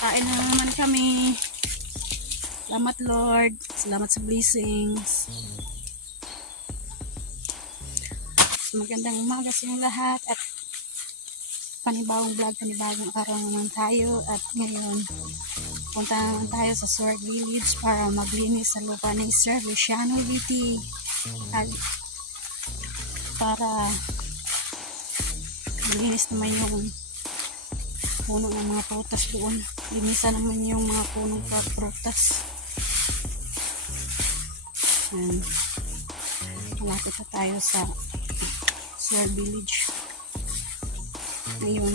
Kain na naman kami. Salamat Lord. Salamat sa blessings. Magandang umaga sa inyong lahat at panibagong vlog, panibagong araw naman tayo. At ngayon, punta naman tayo sa Sword Village para maglinis sa lupa ni Sir Luciano Viti. At para malinis naman yung puno ng mga prutas doon. Linisan naman yung mga punong prutas. Malapit na tayo sa Sword Village. Ngayon,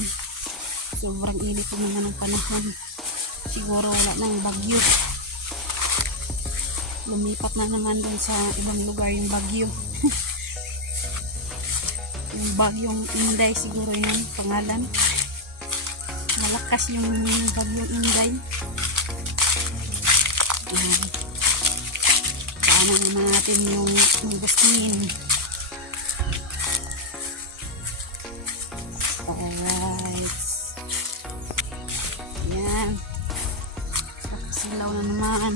sobrang init naman ng panahon. Siguro wala nang bagyo. Lumipat na naman dun sa ibang lugar yung bagyo. Yung bagyong Inday siguro yun, pangalan. Malakas yung bagyong Inday. Paanan naman natin yung gustin. Alright. Ayan. Nakasilaw na naman.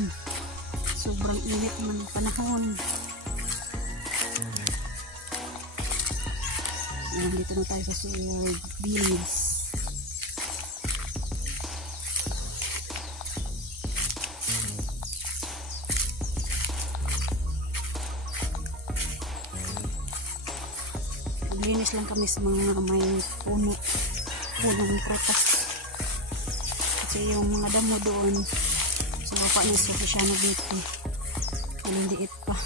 Sobrang init naman ng panahon. Ayan, dito na tayo sa Sword Village. Linis lang kami sa mga may punong prutas. Kasi yung mga damo doon sa lupa ni Sir Luciano Viti, malindiit pa.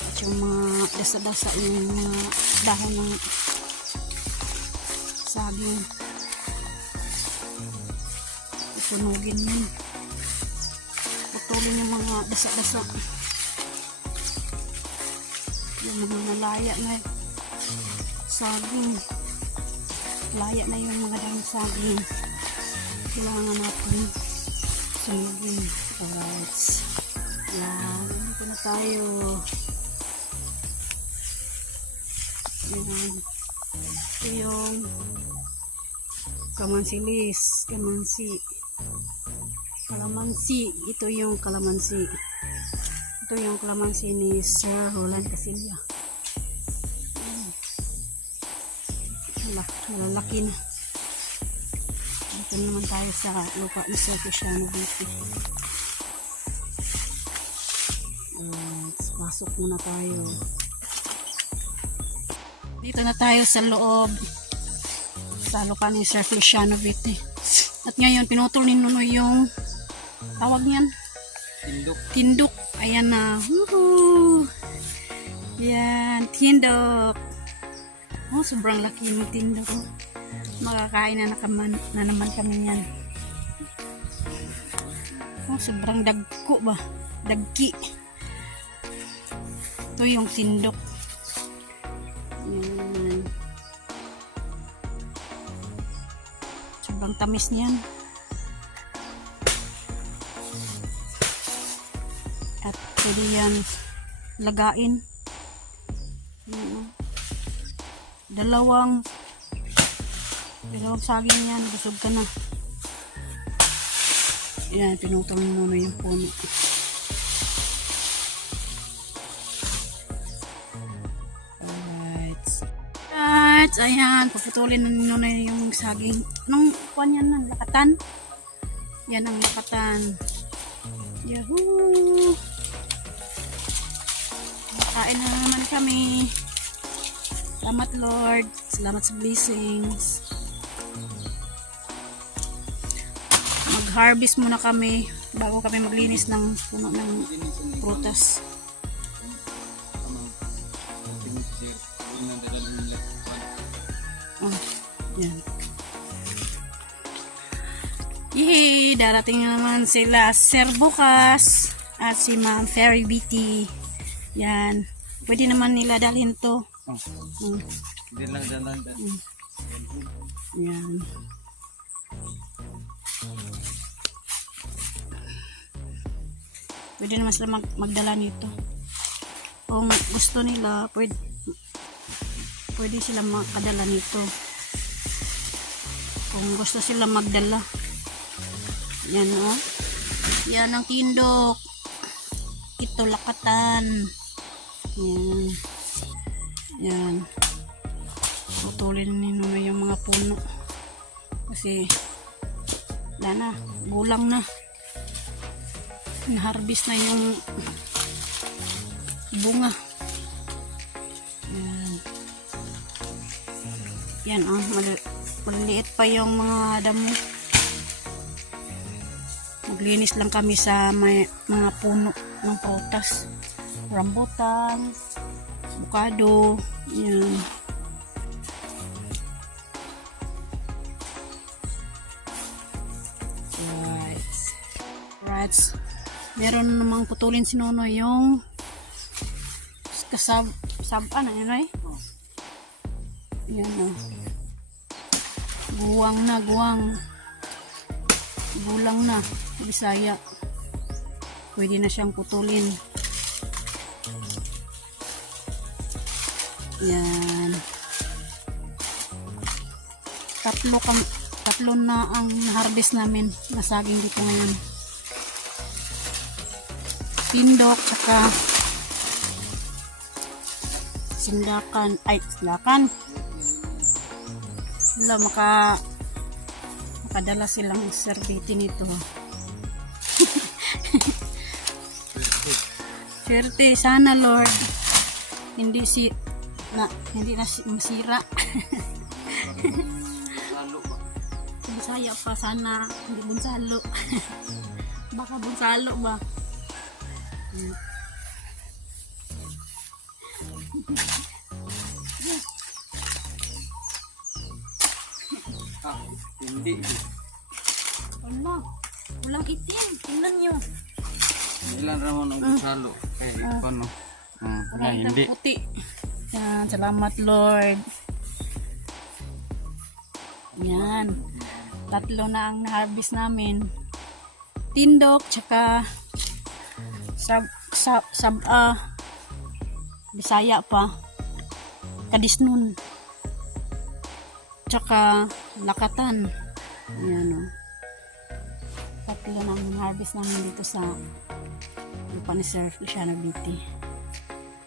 At yung mga dasa-dasa, yung mga dahon ng saging, itunugin yun. Putulin yung mga dasa-dasa. Yung mga nalaya na saging, laya na yung mga dahon saging, kailangan natin sunugin. Alright, yan, dito na tayo. Yan, ito yung kamansilis, kalamansi, ito yung kalamansi. Ito yung kalamansi ni Sir Roland Casilla. Malalaki na. Dito naman tayo sa lupa ni Sir Luciano Viti. Pasok muna tayo. Dito na tayo sa loob sa lupa ni Sir Luciano Viti. At ngayon pinutol ni Nunoy yung tawag niyan? Tindok. Ayan na. Woohoo! Yan, tindok. Oh, sobrang laki yung tindok. Makakain na naman kami yan. Oh, sobrang dagko ba? Dagki. Ito yung tindok. Yan. Sobrang tamis niyan. At pwede yan lagain. Dalawang saging yan, busog ka na. Yan, pinutang muna yung puno. Alright. Ayan, puputulin na muna yung saging. Anong kuwan yan na? Lakatan? Yan ang lakatan. Yahoo! Kain na naman kami. Salamat Lord. Salamat sa blessings. Mag-harvest muna kami bago kami maglinis ng puno ng prutas. Oh, yan. Yay! Darating naman sila Sir bukas at si Ma'am Fairy Viti. Yan. Pwede naman nila dalhin to. Yan. Pwede naman sila magdala nito. Kung gusto nila, pwede sila makadala nito. kung gusto sila magdala. Yan o. Yan ang tindok. Ito lakatan. Yan. Yan. Putulin ni Nunoy yung mga puno. Kasi wala na. Gulang na. Na-harvest na yung bunga. Yan. Yan oh, maliliit pa yung mga damo. Maglinis lang kami sa may mga puno ng prutas. Rambutan, avocado, yan. Right. Meron namang putulin si Nonoy yung ano yun ay? Yan o. Guwang na, guwang. Gulang na. Bisaya. Pwede na siyang putulin. Yan. Tatlo na ang harvest namin na saging dito ngayon. Tindok, tsaka sindakan. Wala, makadala silang serbiti nito. Swerte, sana Lord. Hindi na masira. Bisaya pa, sana hindi bunsalo. Baka bunsalo ba? Hindi. Wala. Walang itim. Tingnan nyo. Ilan ramon ang busalo. Paano? Walang Hindi. puti. Yan. Salamat Lord. Yan. Tatlo na ang na-harvest namin. Tindok, tsaka Bisaya pa. Kadisnun. Tsaka lakatan. Ayan o. Tatlo na ang harvest namin dito sa lupa ni Sir Feliciano Biti.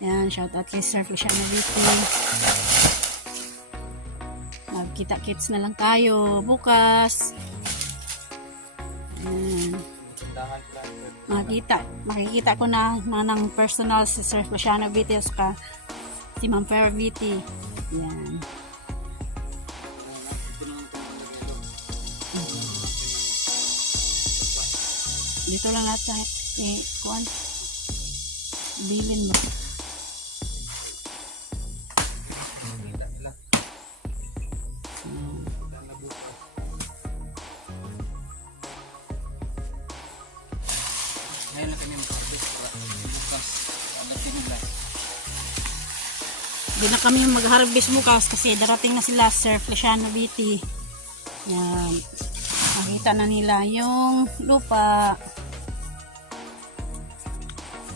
Ayan, shout out kay Sir Feliciano Biti. Magkita-kits na lang tayo bukas. Ayan. Makikita ko na manang personal si Sir Feliciano Biti at si Ma'am Fer Biti. Yan. Dito lang natin kuan. Bilin ba? Hindi na kami mag-harvest bukas kasi darating na sila Sir Feliciano Biti. Yan. Makita na nila yung lupa.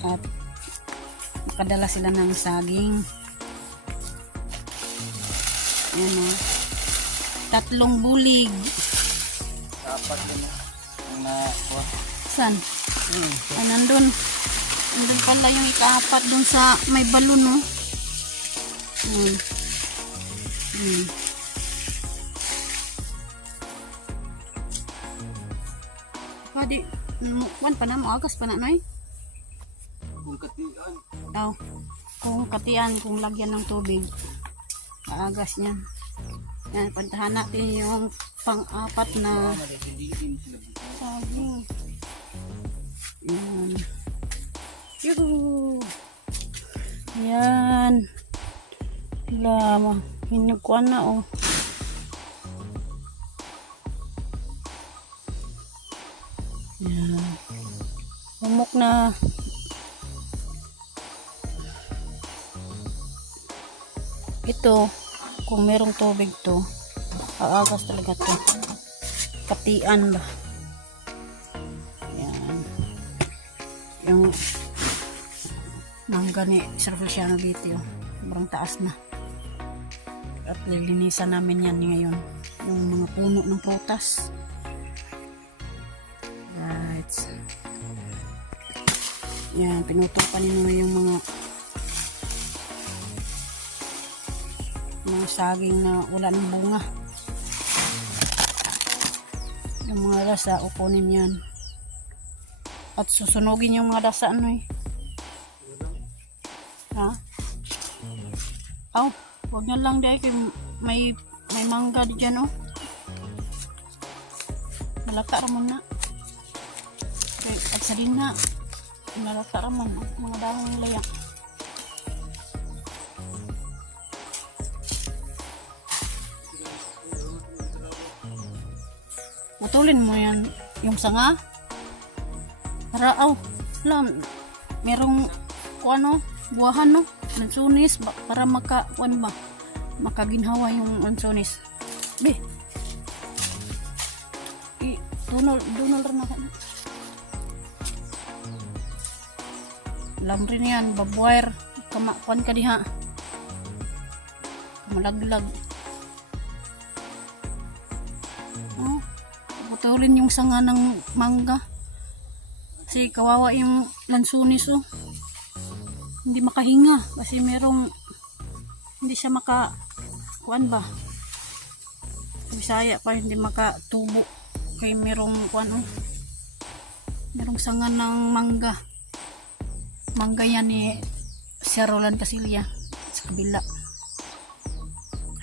At makadala sila ng saging. Yan o. 3 bulig. Dapat yun na Saan? Ay, nandun. Nandun pala yung ika-4 dun sa may balon, no? Pwede, kuwan pa na, maagas pa na, noy? kung katian. Kung katian, kung lagyan ng tubig, maagas niya. Yan, pantahan natin yung pang-4 na saging. Yan. Yuhu! Yan. Lama. Hinagkuhan na, oh. Yan. Humok na. Ito, kung merong tubig to, aagas talaga to. Katian ba? Yan. Yung mangga ni Sir Feliciano Biti, oh. Sobrang taas na. At lilinisan namin yan ngayon. Yung mga puno ng prutas. Right. Yan, pinutol pa nila yung mga saging na wala ng bunga. Yung mga dasa, ukunin yan. At susunugin yung mga dasa, ano eh. Ha? Aw, huwag nyo lang dahil may mangga dyan, oh. Malata ramon na. Okay, at sa na, malata ramon, mga dahon nila yan. Putulin mo yan, yung sanga. Para, merong, ano, buwahan, no? Lansones, para makaginhawa yung lansones. Be, dunol rin ako. Alam rin yan, babwire, kuan ka diha. Malaglag. Oh, putulin yung sanga ng mangga. Kasi kawawa yung lansones, oh. Hindi makahinga kasi hindi siya kuan ba, Bisaya pa, hindi makatubo kay merong sanga ng mangga yan ni Sir Roland Casillas sa kabila,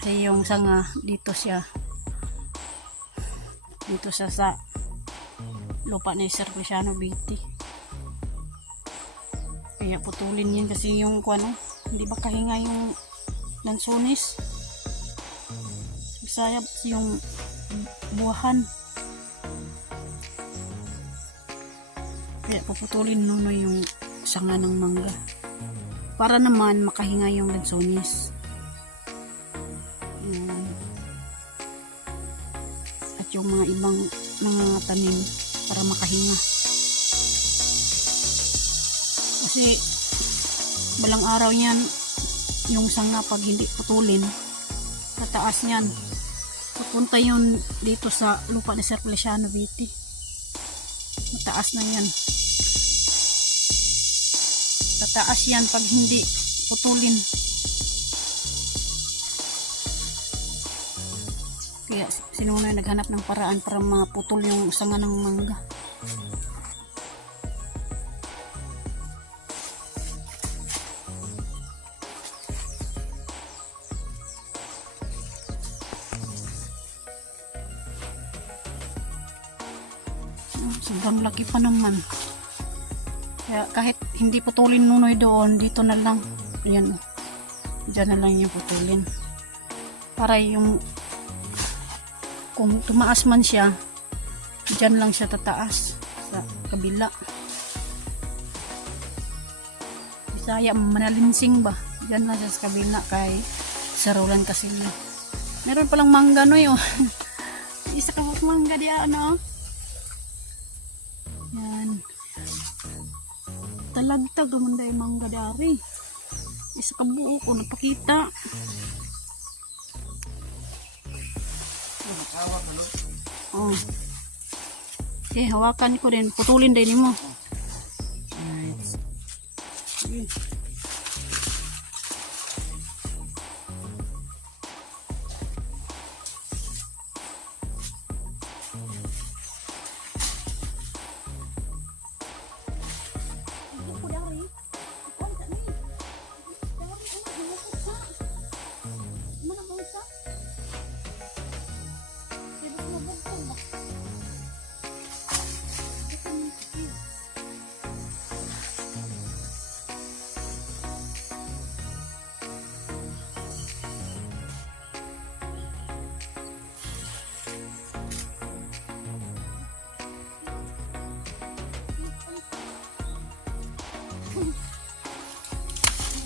kasi yung sanga dito siya sa lupa ni Sir Feliciano Vitti. Kaya putulin yan kasi yung hindi ba kahinga yung lansones. Bisaya yung buwahan. Kaya puputulin nuno yung sanga ng mangga. Para naman makahinga yung lansones. At yung mga ibang mga tanim para makahinga. Kasi balang araw yan yung sanga pag hindi putulin sa taas niyan, pupunta yun dito sa lupa ni Sir Feliciano Vitti. Mataas na yan, sa taas yan pag hindi putulin. Kaya sinunay naghanap ng paraan para maputol yung sanga ng mangga. Sobrang laki pa naman. Kaya kahit hindi putulin nunoy doon, dito na lang. Ayan, dyan na lang yung putulin. Para yung kung tumaas man siya, dyan lang siya tataas sa kabila. Bisaya, manalinsing ba? Dyan lang siya sa kabila kay Sir Roland Casillas. Meron palang mangga no yun. Isa ka mangga diya, ano? Yan. Talagtag naman dahil mangga dari. Isa ka buo ko napakita. Oh. Okay, hawakan ko din. Putulin din mo. Right. Okay.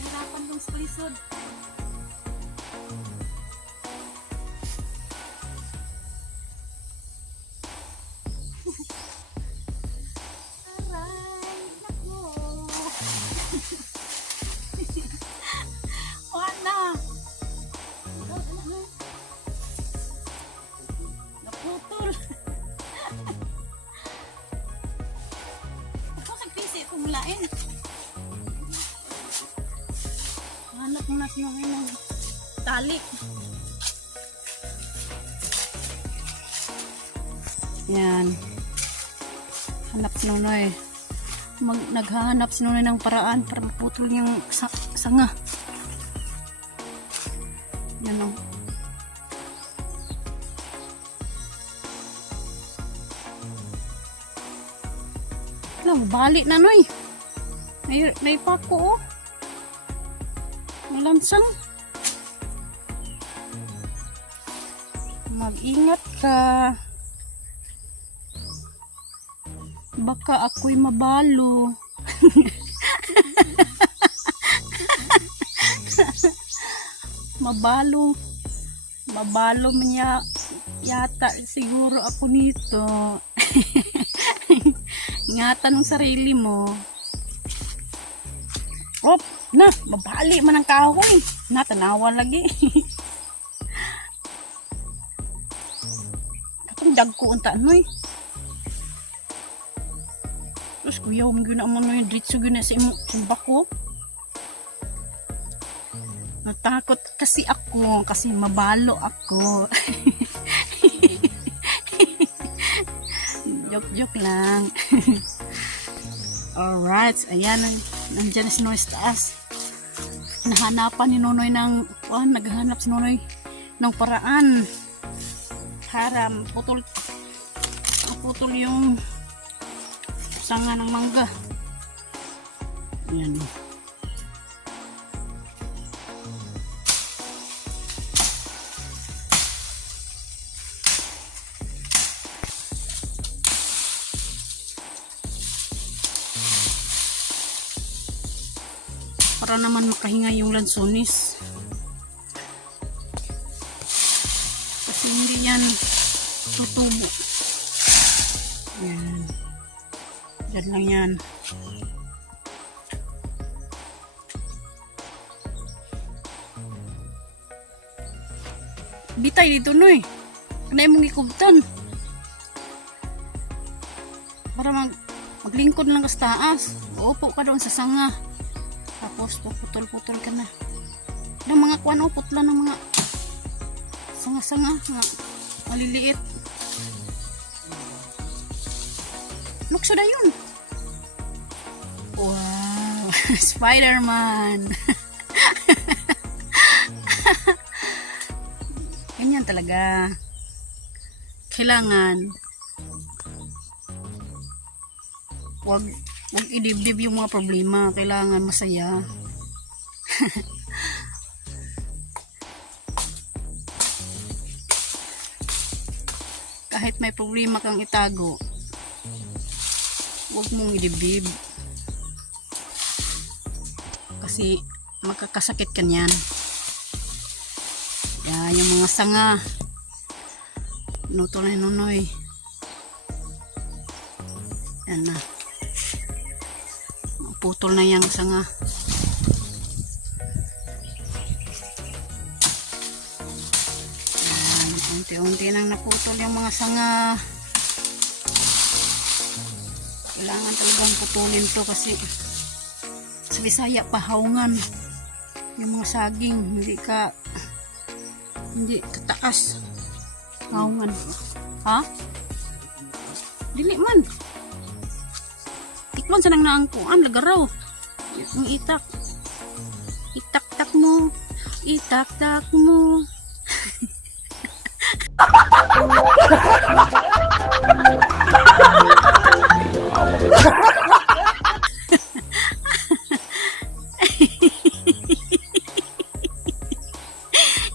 Hirapan dong sa lisod. Aray, nako. Wala. lain. Hanap na si Nonoy ng tali. Yan. Hanap si Nonoy. Naghahanap si Nonoy ng paraan para maputol yung sanga. Yan o. Balik na Noy. May pako oh. May lansang. Mag-ingat ka. Baka ako'y mabalo. Mabalo niya yata siguro ako nito. Ingatan ng sarili mo. Op, na, mabali man ang kahoy. Natanawa lagi. Katong dagko unta noy. Terus kuya mo gyud na mo noy dritso gyud na sa imo bako. Natakot kasi ako kasi mabalo ako. Joke lang. Alright, ayan, nandiyan na si Nonoy sa taas. Nahanapan ni Nonoy ng, naghahanap si Nonoy ng paraan para maputol yung sanga ng mangga. Ayan. Para naman makahinga yung lansones. Kasi hindi yan tutubo. Yan. Diyan lang yan. Bitay dito Noy. Kanay mong ikubtan. Para maglingkod lang sa taas. Uupo ka doon sa sanga. Tapos putol-putol ka na. Ng mga kuwan o putla ng mga sanga-sanga nga maliliit. Lukso na yun. Wow. Spider-Man. Ganyan talaga. Kailangan wag idibdib yung mga problema. Kailangan masaya. Kahit may problema kang itago, wag mong idibdib. Kasi makakasakit ka niyan. Yan, yung mga sanga. Luto na yung Nonoy. Yan na. Putol na yung sanga. Yan, unti-unti nang naputol yung mga sanga. Kailangan talagang putulin to kasi sa Bisaya pahawngan yung mga saging, hindi kataas. Pahawngan. Ha? Dili man. Tiklon sa nang naangkuan, lagaraw. Yung itak. Itak-tak mo. Itak-tak mo.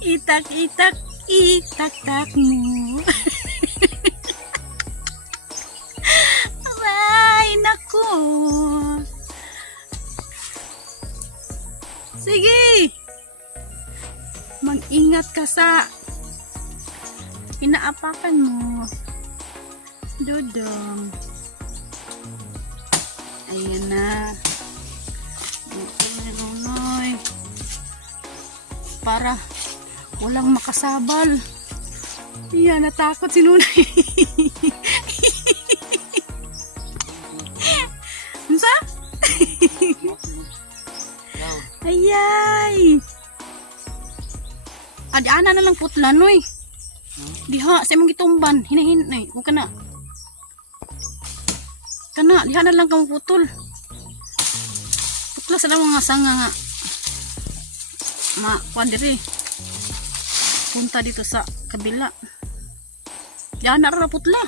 Itak-itak. Itak-tak mo. Ay, naku. Sige. Mag-ingat ka sa inaapakan mo. Dodong. Ayan na. Okay na Nonoy. Para walang makasabal. Iyan, natakot si Nonoy. Unsa? Diana na lang putla noy. Diha sa imong gitumban, hinahin ay, huwag ka na. Kana, diha na lang kang putol. Putla sa lang mga sanga nga. Kuan diri. Punta dito sa kabila. Diha na ra putla.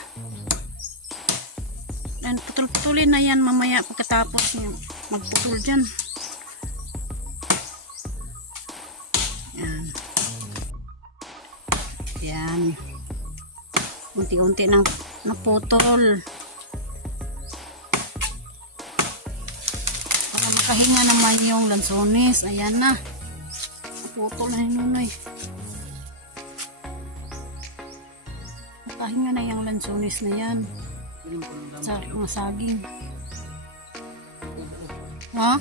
Dan putol-putulin na yan mamaya pagkatapos yung magputol dyan. Yan. Yan. Unti-unti nang naputol. Para makahinga naman yung lansones. Ayan na. Naputol na yung nunoy. Makahinga na yung lansones na yan. Sa mga saging. Ha?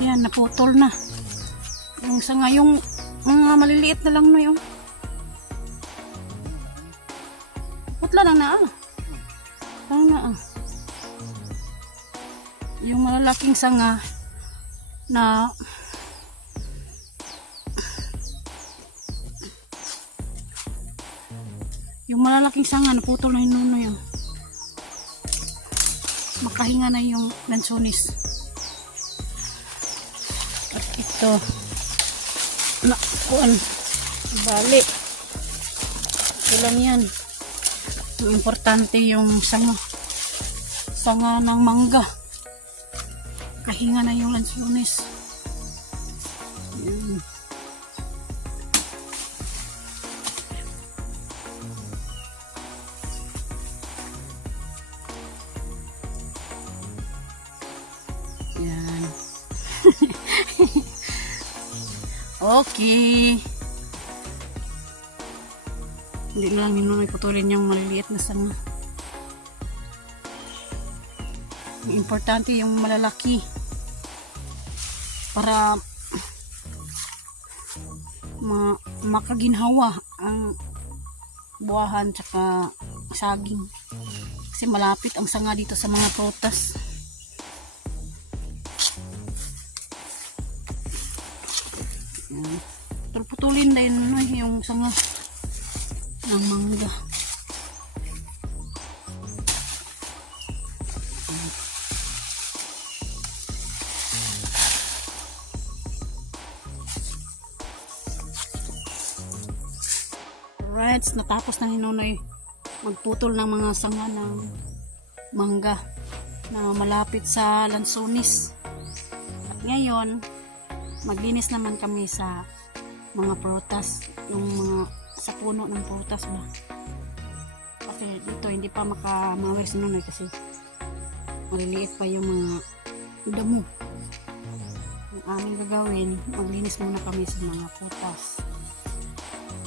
Ayan, naputol na. Yung sanga, yung mga maliliit na lang no yung. Putla lang na Lang na Yung malalaking sanga na yung malalaking sanga naputol na yung nuno yung. Makahinga na yung lansones. At ito na kuan bali ito lang yan. Ang importante yung sanga ng mangga. Kahinga na yung lansones. Yan. Yan. Okay. Hindi lang yun putulin yung maliliit na sanga. Ang importante yung malalaki para makaginhawa ang buwahan tsaka saging kasi malapit ang sanga dito sa mga prutas. Pero putulin na yun yung sanga ng mangga. Alright, natapos na ni Nonoy magputol ng mga sanga ng mangga na malapit sa lansones. At ngayon, maglinis naman kami sa mga prutas, yung mga sa puno ng prutas ba. Kasi dito hindi pa makamawis Nonoy kasi maliliit pa yung mga damo. Ang aming gagawin, maglinis muna kami sa mga prutas.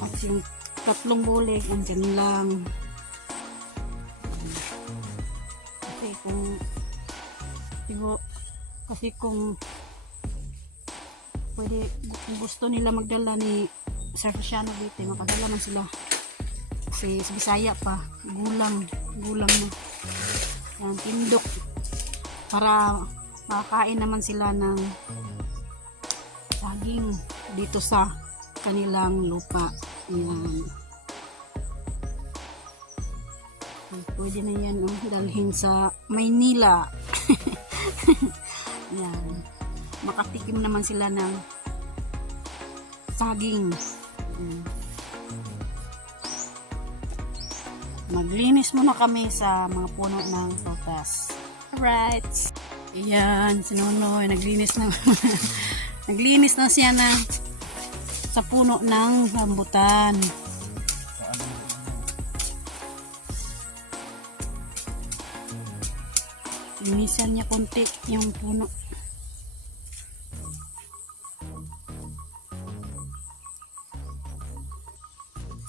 At yung tatlong bulig andyan lang. Kasi kung pwede, kung gusto nila magdala ni Sir Feliciano Vite, makadala man sila kasi sa Bisaya pa, gulang na yan, tindok para makakain naman sila ng saging dito sa kanilang lupa. Yan. Pwede na yan dalhin sa Maynila. Yan. Makatikim naman sila ng saging. Maglinis muna kami sa mga puno ng prutas. Alright. Ayan, si Nonoy naglinis na naglinis na siya sa puno ng rambutan. Linisan niya konti yung puno.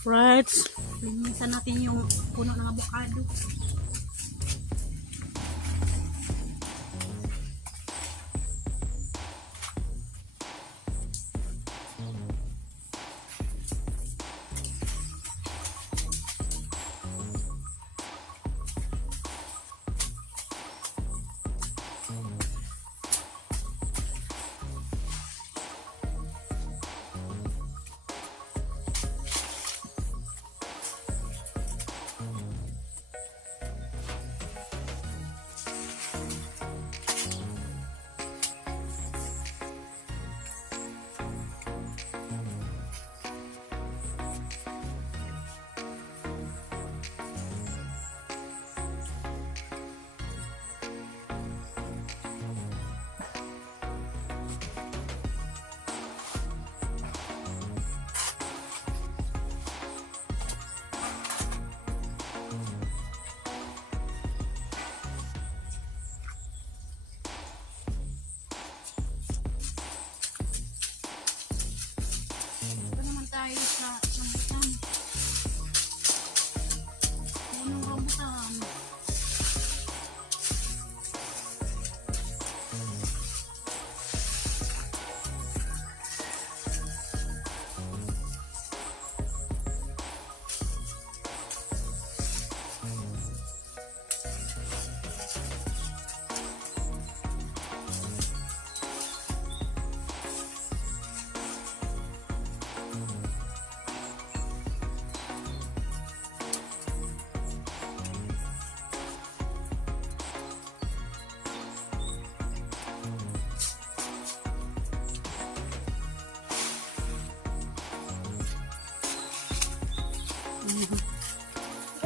Right. Linisan natin yung puno ng avocado.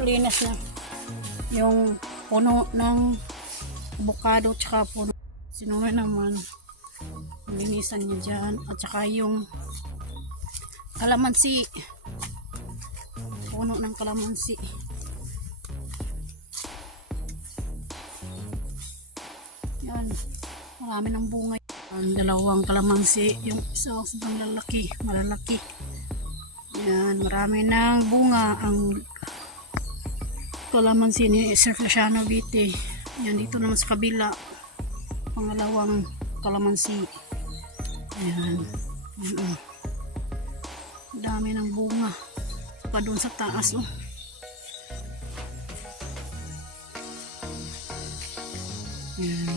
Linas na. Yung puno ng avocado tsaka puno. Sinunod naman. Linisan niya dyan. At saka yung kalamansi. Puno ng kalamansi. Yan. Marami ng bunga. Ang dalawang kalamansi. Yung isa sobrang lalaki. Malalaki. Yan. Marami ng bunga. Ang kalamansi ni Sir Feliciano Vite. Yan. Dito naman sa kabila. Pangalawang kalamansi. Yan. Dami ng bunga. Pa doon sa taas, oh. Yan.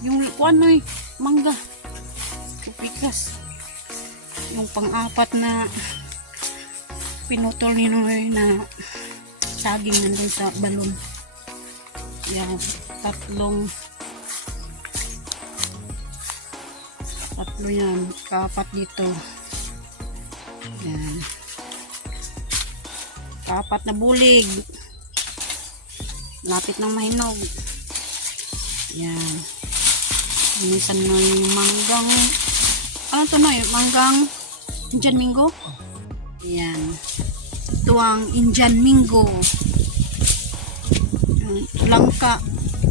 Yung ano eh, mangga. Pikas. Yung pang-apat na pinutol ni Noy na saging nandun sa balon. Yan. Tatlo yan. Kaapat dito. Yan. Kaapat na bulig. Lapit ng mahinog. Yan. Inisan na yung manggang. Ano to na yung manggang Indian Mingo? Yan. Ito ang Indian Mingo. Yung langka.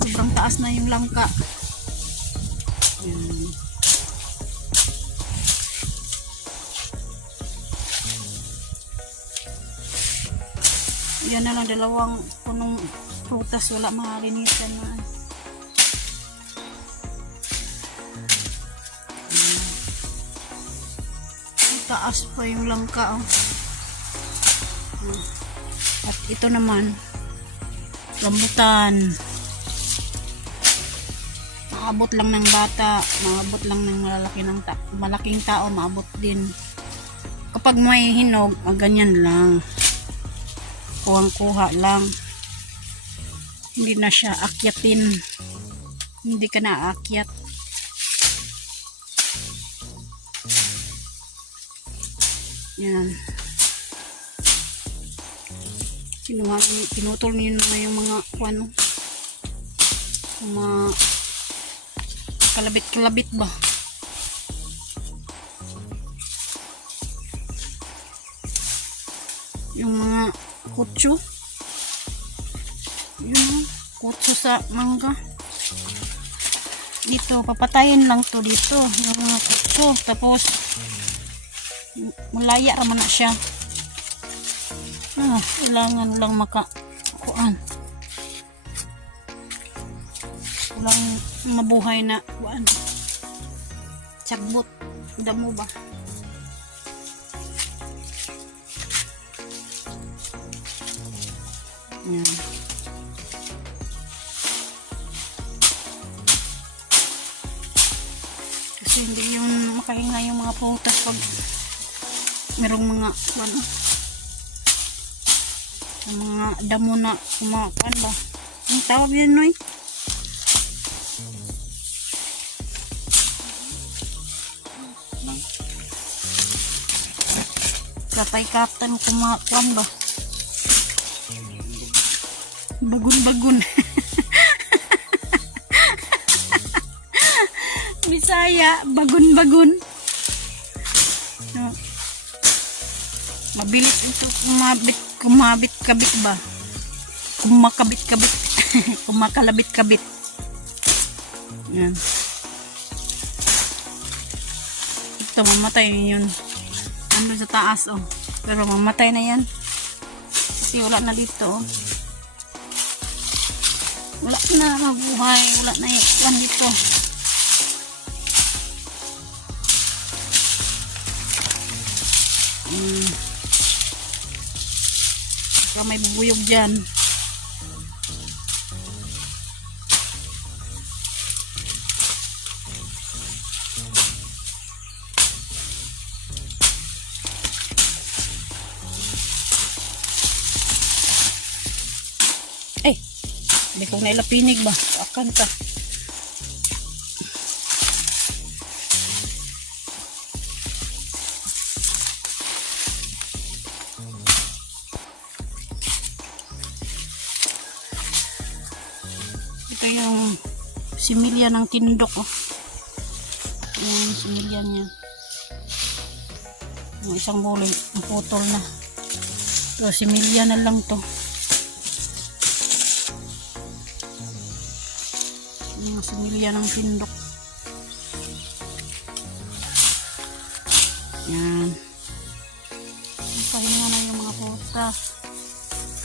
Sobrang taas na yung langka. Yan. Yan na lang, dalawang punong prutas, wala makalinisan na. Taas pa yung langka, oh. At ito naman rambutan. Maabot lang ng bata, maabot lang ng malaking tao, maabot din. Kapag may hinog, ganyan lang. Kuhang-kuha lang. Hindi na siya akyatin. Hindi ka na aakyat. Yan. Pinutol niyo na yung mga ano, yung mga kalabit-kalabit ba? Yung mga kutso. Yun, kutso sa mangga. Dito, papatayin lang to dito. Yung mga kutso. Tapos, malaya raman na siya. Kailangan lang makakuan. Walang mabuhay na kuan. Sagbot. Damo ba? Yan. Kasi hindi yung makahinga yung mga prutas pag merong mga ano, yung mga damo na kumakan ba? Ang tawag yan, Noy? Kapay kaptan kumakan ba? Bagun-bagun. Bisaya, bagun-bagun. No. Mabilis ito kumabit-kabit ba? Kumakabit-kabit. Kumakalabit-kabit. Yan. Ito, mamatay yun. Ano sa taas, oh. Pero mamatay na yan. Kasi wala na dito, oh. Wala na mabuhay. Wala na yan dito. Baka may bubuyog dyan. Hindi ko nailapinig ba? Akan ka. Ito yung similya ng tindok. Oh. Yung similya niya. Yung isang buloy, ang putol na. Ito, similya na lang to. Yung similya ng tindok. Yan. Pahinga na yung mga putas.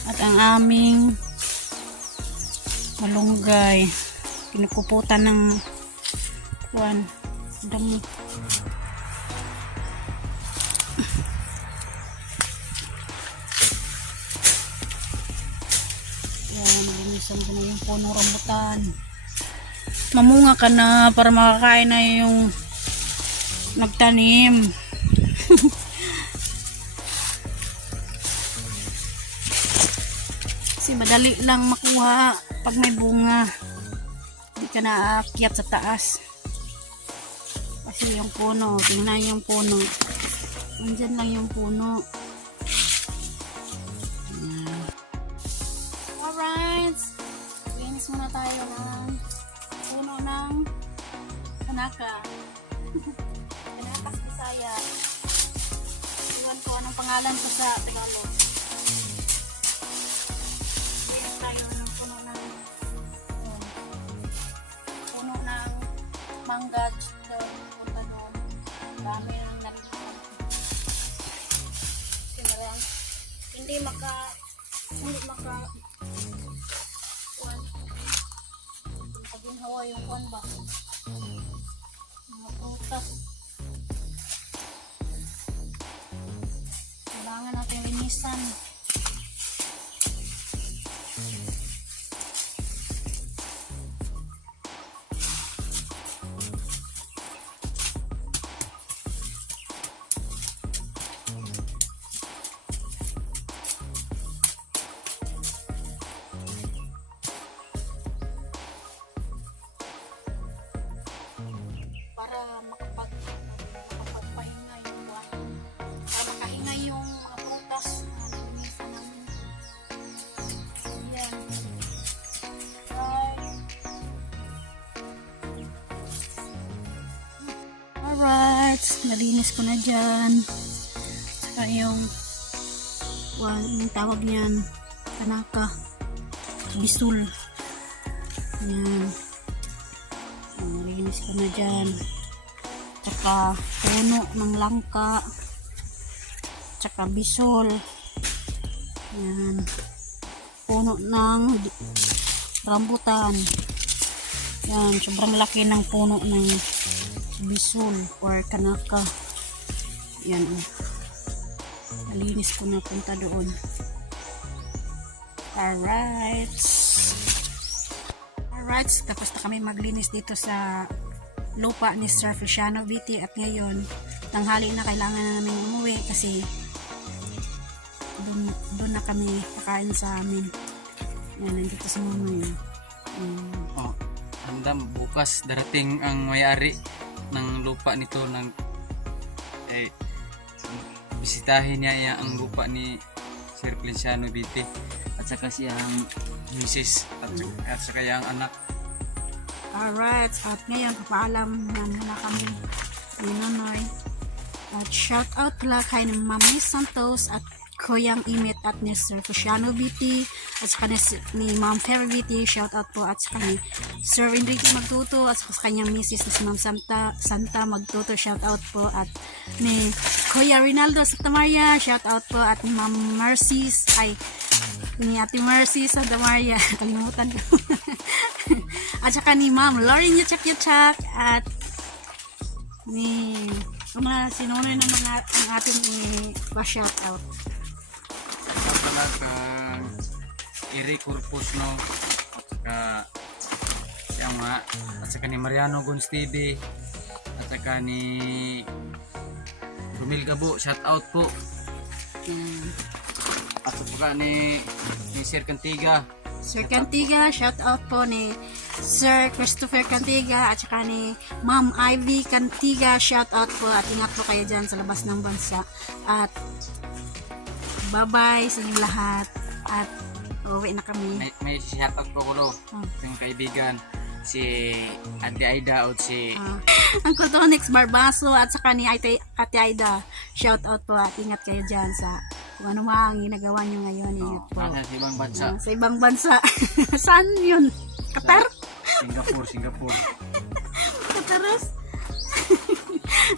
At ang aming malunggay. Kinukuputan ng dami. Yan, nilinisan ko na yung puno rambutan. Mamunga ka na para makakain na yung nagtanim. Kasi madali lang makuha pag may bunga. Hindi ka naaakyat sa taas. Kasi yung puno, tingnan yung puno. Nandyan lang yung puno. Ayan. Alright. Linis muna tayo ng puno ng kanaka. Kanaka sa Bisaya. Iwan ko anong pangalan ko sa Tagalog. Linis tayo ng puno ng mangga. Punta doon. Dami ng nalimutan. Sinalang. Hindi maka pag-inhawa yung kuwan ba? Mga prutas. Kailangan natin linisan. Para makapagpahinga yung buwan. Para makahinga yung mga prutas na nilinisan namin. Ayan. Alright. Nalinis ko na dyan. Saka yung yung tawag niyan, kanaka. Bisul. Ayan. Nalinis ko na dyan. Tsaka puno ng langka. Tsaka bisol. Yan. Puno ng rambutan. Yan. Sobrang laki ng puno ng bisol or kanaka. Yan. Nalinis ko na punta doon. Alright. Alright. Tapos na kami maglinis dito sa lupa ni Sir Feliciano Vite at ngayon tanghali na kailangan na namin umuwi kasi doon na kami kakain sa amin. Yan, nandito sa mama yun. Oh, andam bukas darating ang may-ari ng lupa nito bisitahin niya ang lupa ni Sir Feliciano Vite at saka siyang misis at saka yung anak. Alright, at ngayon papaalam na muna kami ni Nonoy. At shout out pala kay ni Mami Santos at Kuyang Imit at ni Sir Feliciano Vite at saka ni Ma'am Fer Vite, shout out po, at saka ni Sir Enrique Magtuto at saka sa kanyang misis na si Ma'am Santa Magtuto, shout out po, at ni Kuya Rinaldo Santa Maria, shout out po, at ni Ma'am Mercies ni Ate Mercy Santa Maria kalimutan ko at saka ni Ma'am Lauren Yachak at ni mga sinunoy ng mga ang ating pa-shout out. Kang Eric Corpus no at saka ni Mariano Gons TV at saka ni Romil Gabo, shout out po. At saka ni Sir Cantiga, shout out po ni Sir Christopher Cantiga at saka ni Ma'am Ivy Cantiga, shout out po, at ingat po kayo dyan sa labas ng bansa at bye bye sa inyo lahat at Uuwi na kami. May shoutout po ko, Lo. Oh. Yung kaibigan, si Ate Aida o si... Uncle Tonix Barbaso at saka ni Ate Aida. Shout out po at ingat kayo dyan sa kung ano mang ginagawa nyo ngayon. Ingat po. Nasa sa ibang bansa. Sa ibang bansa. Saan yun? Qatar? Singapore. Qataros?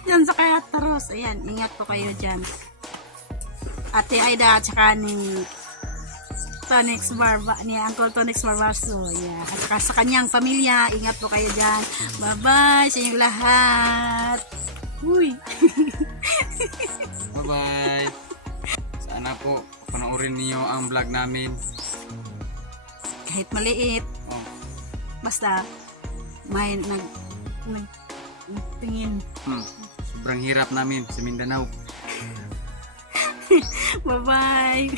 Dyan sa Qataros. Ayan, ingat po kayo dyan. Ate Aida at saka ni Uncle Tonix Barbaso. Yeah. At saka sa kanyang pamilya, ingat po kayo dyan. Bye-bye sa inyong lahat. Uy. Bye-bye. Sana po panoorin niyo ang vlog namin. Kahit maliit, Oh. basta may nagtingin. Sobrang hirap namin sa Mindanao. Bye-bye.